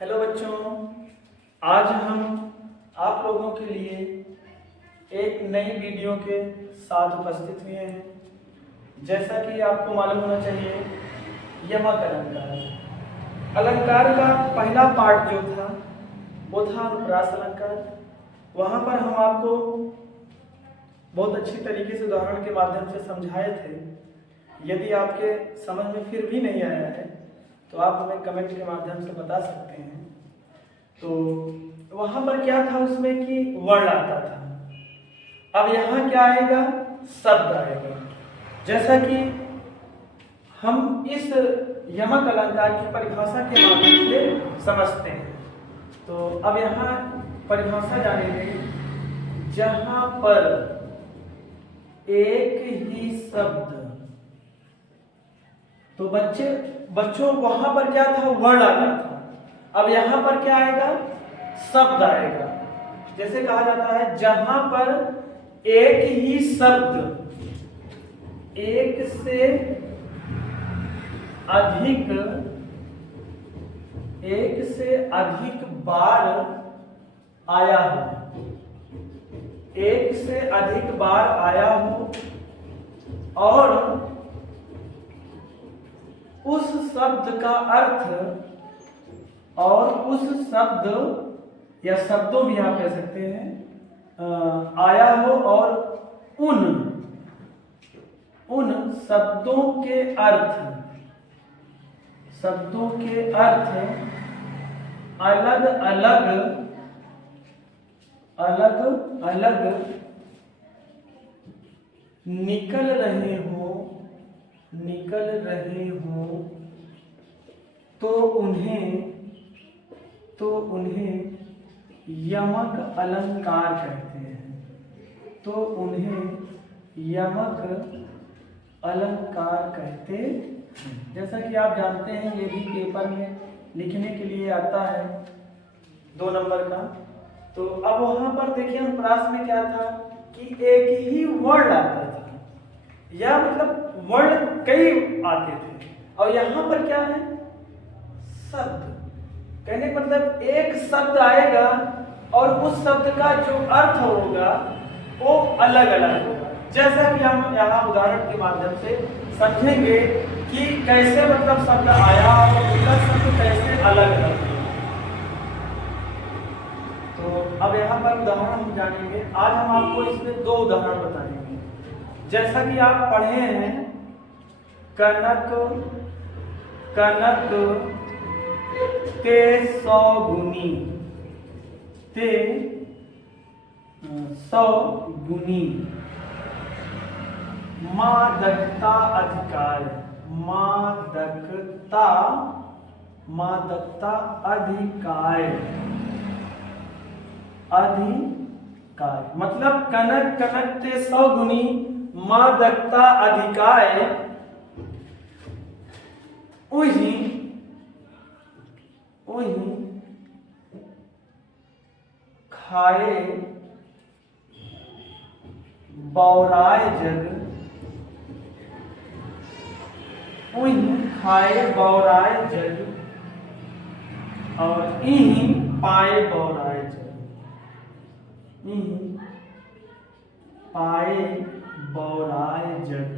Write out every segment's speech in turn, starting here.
Hello बच्चों, आज हम आप लोगों के लिए एक नई वीडियो के साथ उपस्थित हुए हैं। जैसा कि आपको मालूम होना चाहिए, यमक अलंकार अलंकार का पहला पार्ट जो था वो था अनुप्रास अलंकार। वहाँ पर हम आपको बहुत अच्छी तरीके से उदाहरण के माध्यम से समझाए थे। यदि आपके समझ में फिर भी नहीं आया है तो आप हमें कमेंट के माध्यम से बता सकते हैं। तो वहां पर क्या था उसमें कि वर्ण आता था। अब यहाँ क्या आएगा? शब्द आएगा। जैसा कि हम इस यमक अलंकार की परिभाषा के माध्यम से समझते हैं। तो अब यहाँ परिभाषा जानेंगे। जहां पर एक ही शब्द, तो बच्चों वहां पर क्या था? वर्ण आता था। अब यहां पर क्या आएगा? शब्द आएगा। जैसे कहा जाता है जहां पर एक ही शब्द एक से अधिक बार आया हो, एक से अधिक बार आया हो और उस शब्द का अर्थ और उस शब्द या शब्दों भी आप कह सकते हैं आया हो और उन शब्दों के अर्थ अलग अलग निकल रहे हो तो उन्हें यमक अलंकार कहते हैं। जैसा कि आप जानते हैं, ये भी पेपर में लिखने के लिए आता है 2 नंबर का। तो अब वहां पर देखिए अनुप्रास में क्या था कि एक ही वर्ण आता था, या मतलब वर्ण कई आते थे। और यहाँ पर क्या है? शब्द। कहने का मतलब एक शब्द आएगा और उस शब्द का जो अर्थ होगा वो अलग अलग होगा। जैसा कि हम यहाँ उदाहरण के माध्यम से समझेंगे कि कैसे मतलब शब्द आया और उसका शब्द कैसे अलग अलग होगा। तो अब यहाँ पर उदाहरण हम जानेंगे। आज हम आपको इसमें 2 उदाहरण बताएंगे। जैसा कि आप पढ़े हैं, कनक ते 100 गुनी मादकता अधिकाय मतलब कनक ते 100 गुनी मादकता अधिकाय उही खाए बौराय जग, और इही पाए बौराय जग।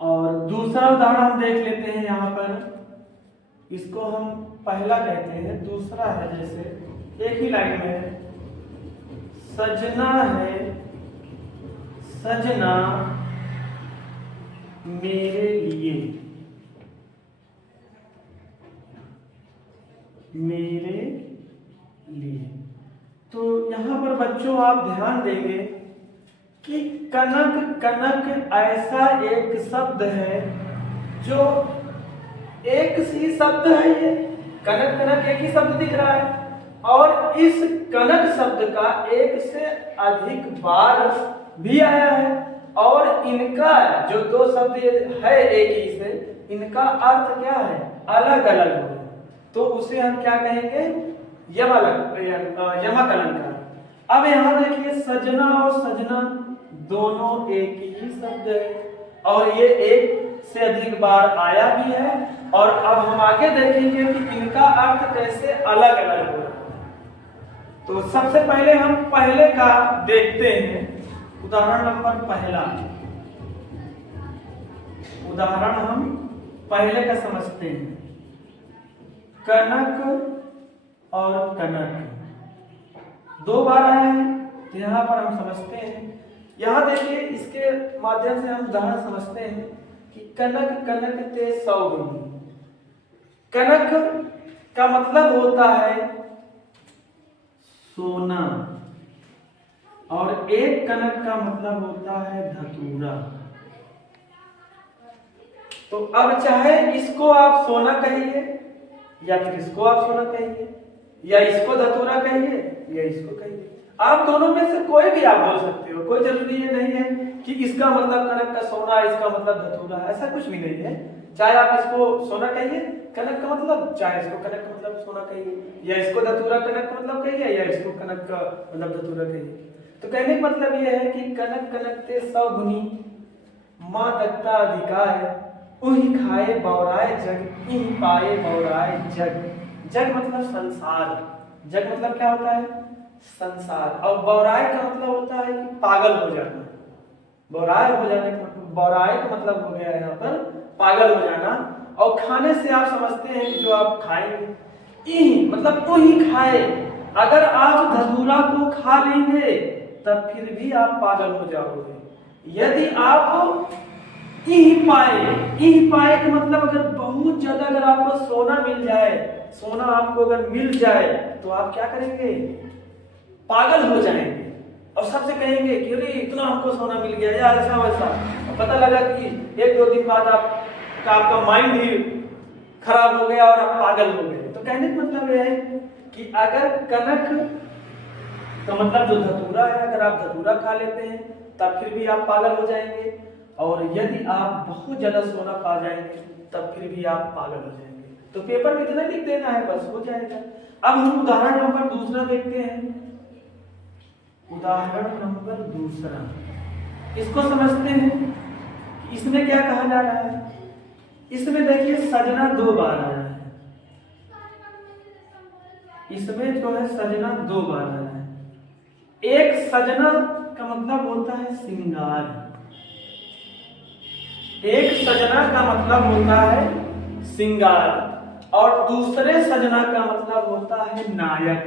और दूसरा उदाहरण हम देख लेते हैं। यहाँ पर इसको हम पहला कहते हैं, दूसरा है जैसे एक ही लाइन में है, सजना मेरे लिए। तो यहाँ पर बच्चों आप ध्यान देंगे कि कनक ऐसा एक शब्द है जो एक ही शब्द है। ये कनक एक ही शब्द दिख रहा है और इस कनक शब्द का एक से अधिक बार भी आया है और इनका जो 2 शब्द है एक ही से, इनका अर्थ क्या है? अलग अलग है। तो उसे हम क्या कहेंगे? यमक अलंकार। अब यहाँ देखिए, सजना और सजना दोनों एक ही शब्द है और ये एक से अधिक बार आया भी है। और अब हम आगे देखेंगे कि इनका अर्थ कैसे अलग अलग हो रहा है। तो सबसे पहले हम पहले का देखते हैं। उदाहरण नंबर पहला, उदाहरण हम पहले का समझते हैं। कनक और कनक दो बार आया है, तो यहाँ पर हम समझते हैं। यहाँ देखिए, इसके माध्यम से हम उदाहरण समझते हैं कि कनक कनक ते सौगुनी। कनक का मतलब होता है सोना, और एक कनक का मतलब होता है धतूरा। तो अब चाहे इसको आप सोना कहिए, या फिर इसको आप सोना कहिए, या इसको धतूरा कहिए, या इसको कहिए, आप दोनों में से कोई भी आप बोल सकते हो। कोई जरूरी ये नहीं है कि इसका मतलब कनक का सोना, इसका मतलब धतूरा, ऐसा कुछ भी नहीं है। चाहे आप इसको सोना कहिए कनक का मतलब, चाहे इसको कनक का मतलब सोना कहिए, या इसको धतूरा कनक का मतलब कहिए, या इसको कनक का मतलब धतूरा कहिए। तो कहने का मतलब यह है कि कनक कनक ते सौगुनी, माँ दत्ता अधिकाय, उही खाए बौराए जग, इही पाए बौराए जग। जग मतलब संसार, जग मतलब क्या होता है? संसार। और बौराए का मतलब होता है कि पागल हो जाना। बौराए हो जाने का मतलब, बौराए का मतलब हो गया यहाँ पर पागल हो जाना। और खाने से आप समझते हैं कि जो आप खाएंगे, इही मतलब उही खाए। अगर आप धतूरा को खा लेंगे तब फिर भी आप पागल हो जाओगे। यदि आप इही पाए का मतलब अगर बहुत ज्यादा अगर आपको सोना मिल जाए, सोना आपको अगर मिल जाए तो आप क्या करेंगे? पागल हो जाएंगे और सबसे कहेंगे कि अरे इतना हमको सोना मिल गया, या ऐसा वैसा। पता लगा कि एक दो दिन बाद आपका माइंड ही खराब हो गया और आप पागल हो गए। तो कहने का मतलब यह है कि अगर कनक का मतलब जो धतूरा है, अगर आप धतूरा खा लेते हैं तब फिर भी आप पागल हो जाएंगे, और यदि आप बहुत ज्यादा सोना पा जाएंगे तब फिर भी आप पागल हो जाएंगे। तो पेपर में इतना लिख देना है, बस हो जाएगा। अब हम उदाहरण नंबर दूसरा देखते हैं। उदाहरण नंबर दूसरा, इसको समझते हैं। इसमें क्या कहा जा रहा है? इसमें देखिए सजना दो बार आया है। इसमें जो है सजना दो बार आया है। एक सजना का मतलब होता है श्रृंगार, एक सजना का मतलब होता है श्रृंगार, और दूसरे सजना का मतलब होता है नायक।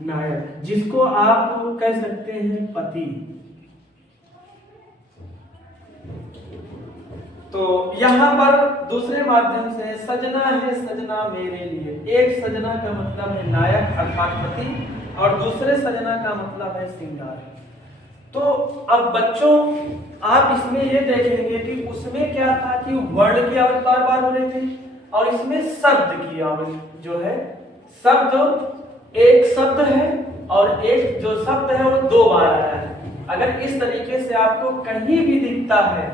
नायक जिसको आप कह सकते हैं पति। तो यहाँ पर दूसरे माध्यम से सजना है सजना मेरे लिए। एक सजना का मतलब है नायक अर्थात पति, और दूसरे सजना का मतलब है श्रृंगार। तो अब बच्चों आप इसमें ये देखेंगे कि उसमें क्या था कि वर्ण की आवृत्ति बार बार हो रही थी, और इसमें शब्द की आवृत्ति जो है, शब्द एक शब्द है और एक जो शब्द है वो दो बार आया है। अगर इस तरीके से आपको कहीं भी दिखता है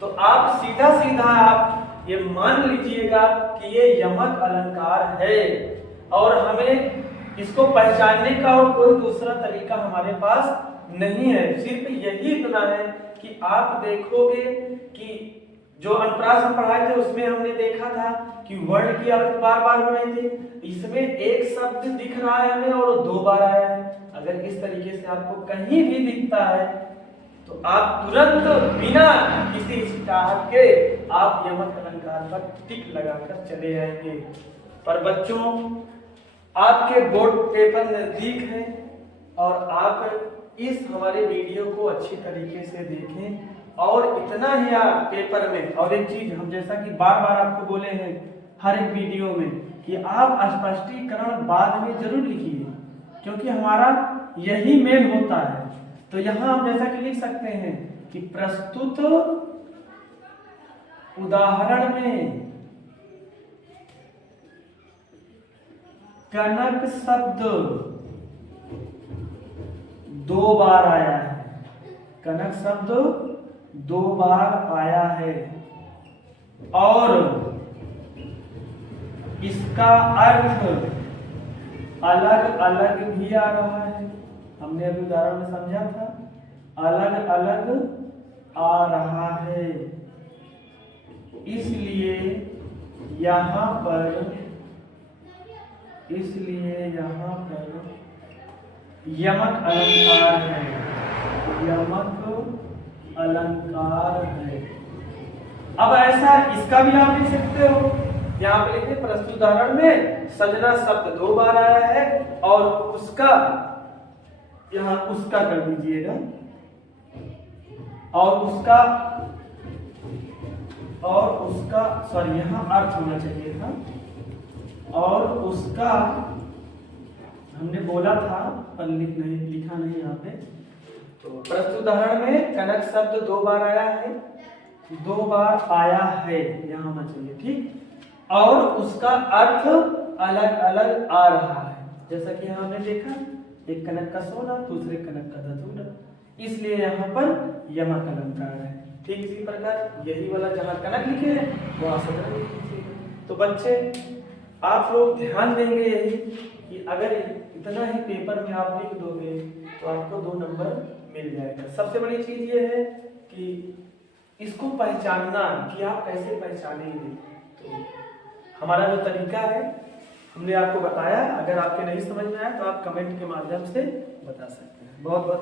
तो आप सीधा सीधा आप ये मान लीजिएगा कि ये यमक अलंकार है, और हमें इसको पहचानने का और कोई दूसरा तरीका हमारे पास नहीं है। सिर्फ यही इतना है कि आप देखोगे कि जो अनुप्रास हम पढ़ाए थे उसमें हमने देखा था कि वर्ण की आवृत्ति बार बार हो रही थी। इसमें एक शब्द दिख रहा है हमें और दो बार आया है। अगर इस तरीके से आपको कहीं भी दिखता है तो आप तुरंत बिना किसी हिचकिचाहट के आप यमक अलंकार पर टिक लगाकर चले जाएंगे। पर बच्चों आपके बोर्ड पेपर नजदीक है, और आप इस हमारे वीडियो को अच्छी तरीके से देखें। और इतना ही आप पेपर में, और एक चीज हम जैसा कि बार बार आपको बोले हैं हर एक वीडियो में कि आप स्पष्टीकरण बाद में जरूर लिखिए, क्योंकि हमारा यही मेन होता है। तो यहाँ हम जैसा कि लिख सकते हैं कि प्रस्तुत उदाहरण में कनक शब्द दो बार आया है। कनक शब्द दो बार आया है, और इसका अर्थ अलग अलग भी आ रहा है। हमने अभी उदाहरण में समझा था, अलग अलग आ रहा है, इसलिए यहाँ पर यमक अलंकार है, यमक अलंकार है। अब ऐसा इसका भी आप लिख सकते हो, यहाँ पे लिखे प्रस्तुत उदाहरण में सजना शब्द 2 बार आया है और उसका यहाँ उसका कर दीजिएगा और उसका सॉरी यहाँ अर्थ होना चाहिए था और उसका हमने बोला था पर लिखा नहीं यहाँ पे। तो प्रस्तुत उदाहरण में कनक शब्द 2 बार आया है, 2 बार आया है यहाँ होना चाहिए, ठीक। और उसका अर्थ अलग अलग आ रहा है, जैसा कि यहाँ हमने देखा, एक कनक का सोना, दूसरे कनक का धतूरा, इसलिए यहाँ पर यमक अलंकार है। ठीक इसी प्रकार यही वाला जहाँ कनक लिखे हैं वहाँ सदरा लिख लीजिएगा। तो बच्चे आप लोग ध्यान देंगे यही कि अगर इतना ही पेपर में आप लिख दोगे तो आपको 2 नंबर मिल जाएगा। सबसे बड़ी चीज ये है कि इसको पहचानना कि आप कैसे पहचानेंगे। तो हमारा जो तरीका है हमने आपको बताया, अगर आपके नहीं समझ में आया तो आप कमेंट के माध्यम से बता सकते हैं। बहुत बहुत